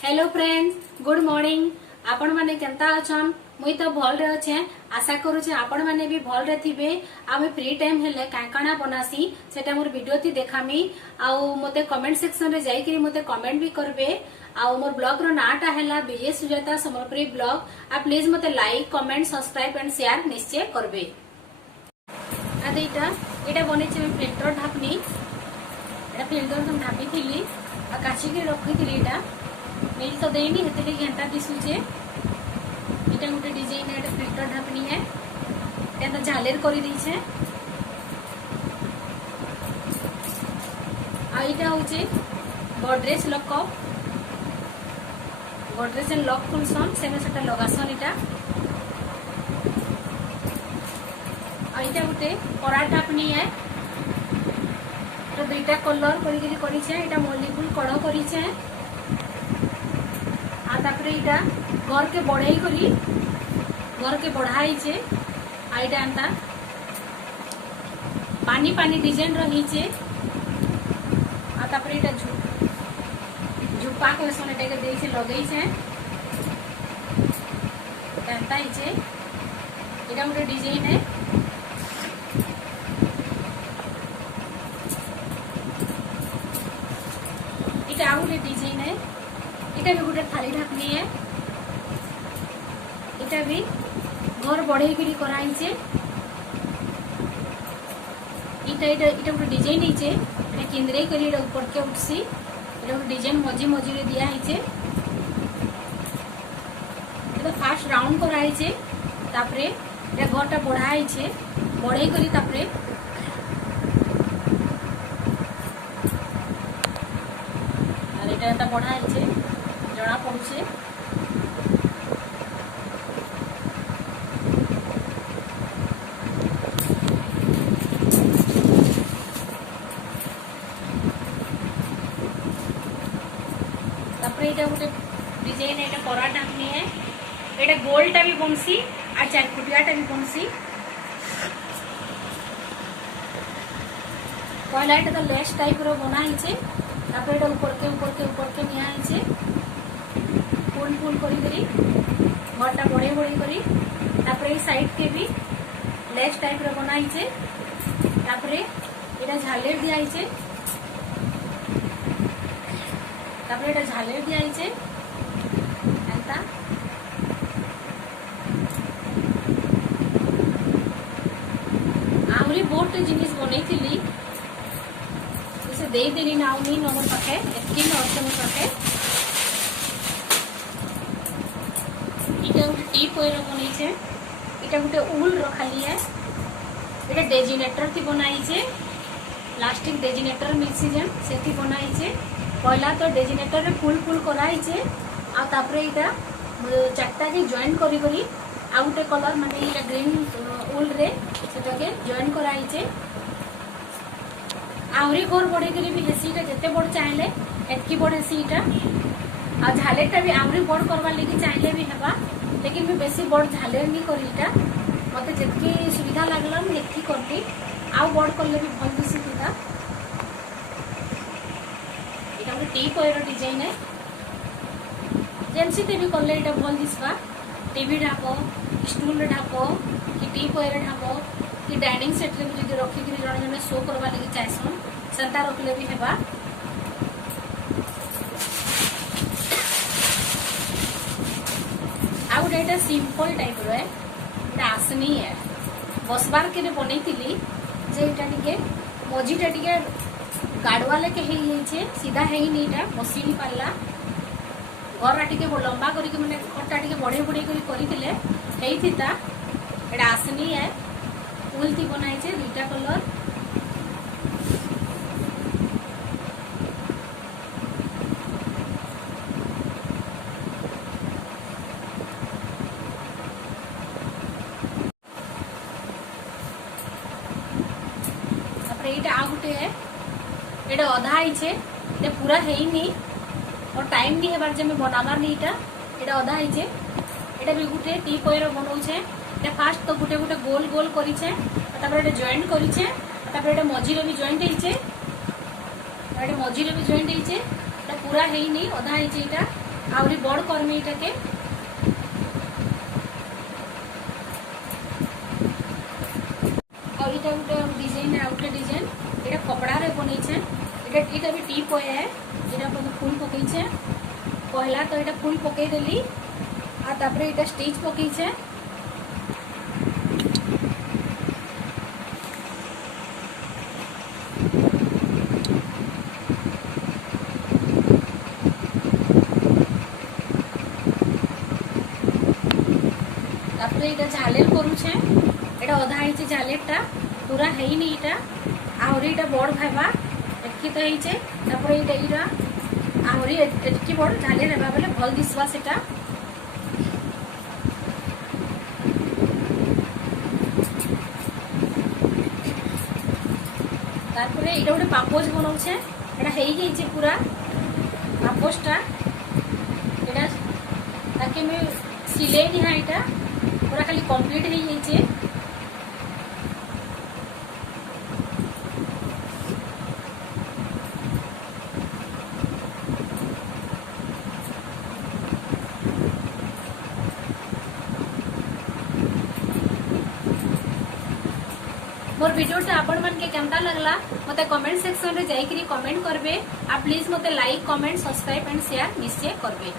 Hello friends, good morning. आपण माने Kenta अछन? मुई तो भल रे अच्छे। आशा करूचे आपण माने भी भल रे थिबे। आ मैं फ्री टाइम हेले काकाना बनासी सेटा मोर वीडियो थी देखामी। आउ मते कमेंट सेक्शन रे जाई कि मते कमेंट भी करबे। आउ मोर ब्लॉग रो नाटा हैला विजय सुजाता समलपुरी ब्लॉग। आ प्लीज मते like comment subscribe and share निश्चय करबे। आ देटा एटा बनेछि मैं फिल्टर ढापनी। एटा फिल्टर हम ढापी थिली आ काची के रखी थिली। एटा नील तो देनी हेतले घंटा दिसुचे। एटा गोटे डिजाइन एटा फिल्टर ढापनी है। एटा झालेर करी दी छे। आ एटा होचे गोदरेज लॉक। गोदरेज लॉक फुलसन सेमे सेटा लगासन। एटा आ एटा गोटे परा ढापनी है। तो दुईटा कलर करी छे। एटा मल्ली फुल कड़ करी छे। तापरे इटा घर के बढ़ाई करी घर के बढ़ाई छे। आइटा अंता पानी पानी डिजाइन रही छे। आ तापरे इटा झुपा के सोने टाके देई छे लगई छे। अंता ही छे इटा मोटे डिजाइन है। इटा आउ डिजाइन है। इटा भी गोटे थाली ढापनी है। इटा भी घर बढ़े करी कराई छे। इटा इटा इटा गोटे डिजाइन ही छे। इटा किंदरे करी इटा ऊपर के उठसी। इटा गोटे डिजाइन मझी मझी रे दिया ही छे। इटा फास्ट राउंड कराई छे। तापरे इटा घरटा बढ़ाई छे। बढ़े करी तापरे और इटा एटा बढ़ाई छे जणा पड़ुछे। तापरे इटा गोटे डिजाइन एटा परा ढापनी है। एटा गोलटा भी बनसी आ चार फुटियाटा भी बनसी। पहला एटा तो लेस टाइप रो बना ही छे। तापरे एटा ऊपर के निया ही छे। फुल फुल करी करी घरटा बढ़े बढ़े करी। तापरे साइड के भी लेस टाइप रो बनाई छे। तापरे एटा झालेर दिया छे। तापरे एटा झालेर दिया छे। एंता आउरी बहुत जिनिस बनै थिली से देई देली नाउनी नंबर पाखे एतकी नर्सनी पाखे। इटा गोटे टीप ओयर बनै छे। इटा गोटे उल रो खाली है। इटा डेजिनेटर थी बनाई छे। प्लास्टिक डेजिनेटर मिक्सी जेन सेथि बनाई छे। पहला तो डेजिनेटर रे फुल फुल कराई छे। आ तापरे इटा चारटा के जॉइन करी करी आ गोटे कलर माने इटा ग्रीन उल रे सेटा के जॉइन कराई छे। आउरी घर बढ़े करी भी हेसी। इटा जते बड़ चाहले एतकी बड़ हेसी। इटा आ झालेटा भी आउरी बड़ करवा लेकी चाहले भी हेबा। लेकिन मैं बेसी बड़ झालेर नहीं करी। इटा मते जतकी सुविधा लागला मैं एतकी करली। आउ बड़ करले भी भल दिसी। इटा इटा गोटे टीप ओयर डिजाइन है। जेनसी ते भी करले इटा भल दिसबा। टीवी ढापो स्टूल ढापो कि टीप ओयर ढापो कि डाइनिंग सेट रे भी जदि रखी करी जण जण शो करवा लगी चाहसन सेंता रखले भी हेबा। आ गोटे एटा सिंपल टाइप रो है। एटा आसनी है बसबार के बनै थिली जे एटा टिके मझीटा टिके गाडवा लेके हेई छे। सीधा हेई नी एटा बसी नी पारला। घर टिके लंबा करी के माने घरटा टिके बढ़े बढ़े करी थिले हेई थिता। एटा आसनी है। उल थी बनाई छे दुईटा कलर। तापरे एटा आ गुटे है। एटा अधा आई छे। एटा पूरा हेइनी और टाइम भी हेबार जे में बनाबार नहीं। एटा अधा आई छे। एटा भी गुटे टीप ओयर बनौ छे। एटा फास्ट तो गुटे गुटे गोल गोल करी छे। तापरे एटा जॉइंट करी छे। तापरे एटा मझी रे भी जॉइंट हेई छे। एटा मझी रे भी जॉइंट हेई छे। पूरा हेनी अधा हेची इटा आउरी बड़ करमी इटा के और इटा गोटे डिजाइन आउ गोटे डिजाइन इटा कपड़ा रे बनै छे इटा भी टीप है इटा फुल पकई छे पहला तो इटा फुल पकई देली आ तापरे इटा स्टिच पकई छे इटा झालेर करूछे एटा अधा हेचे झालेरटा पूरा हेइनी इटा आउरी इटा बड़ भाबा एकी तो हेचे तापर इटा आउरी एटकी बड़ झालेर हेबा बेले भल दिसवा सेटा तारपरे इटा गोटे पापोज बनाउछे एटा हेइ जेइछे पूरा पापोजटा एटा ताके मैं सिलाई दिहा इटा पूरा खाली कंप्लीट हो जाइए मोर वीडियोटा आपण मन के केमता लगला मते कमेंट सेक्शन रे जाई करी कमेंट करबे आ प्लीज मते like comment subscribe and share निश्चय करबे।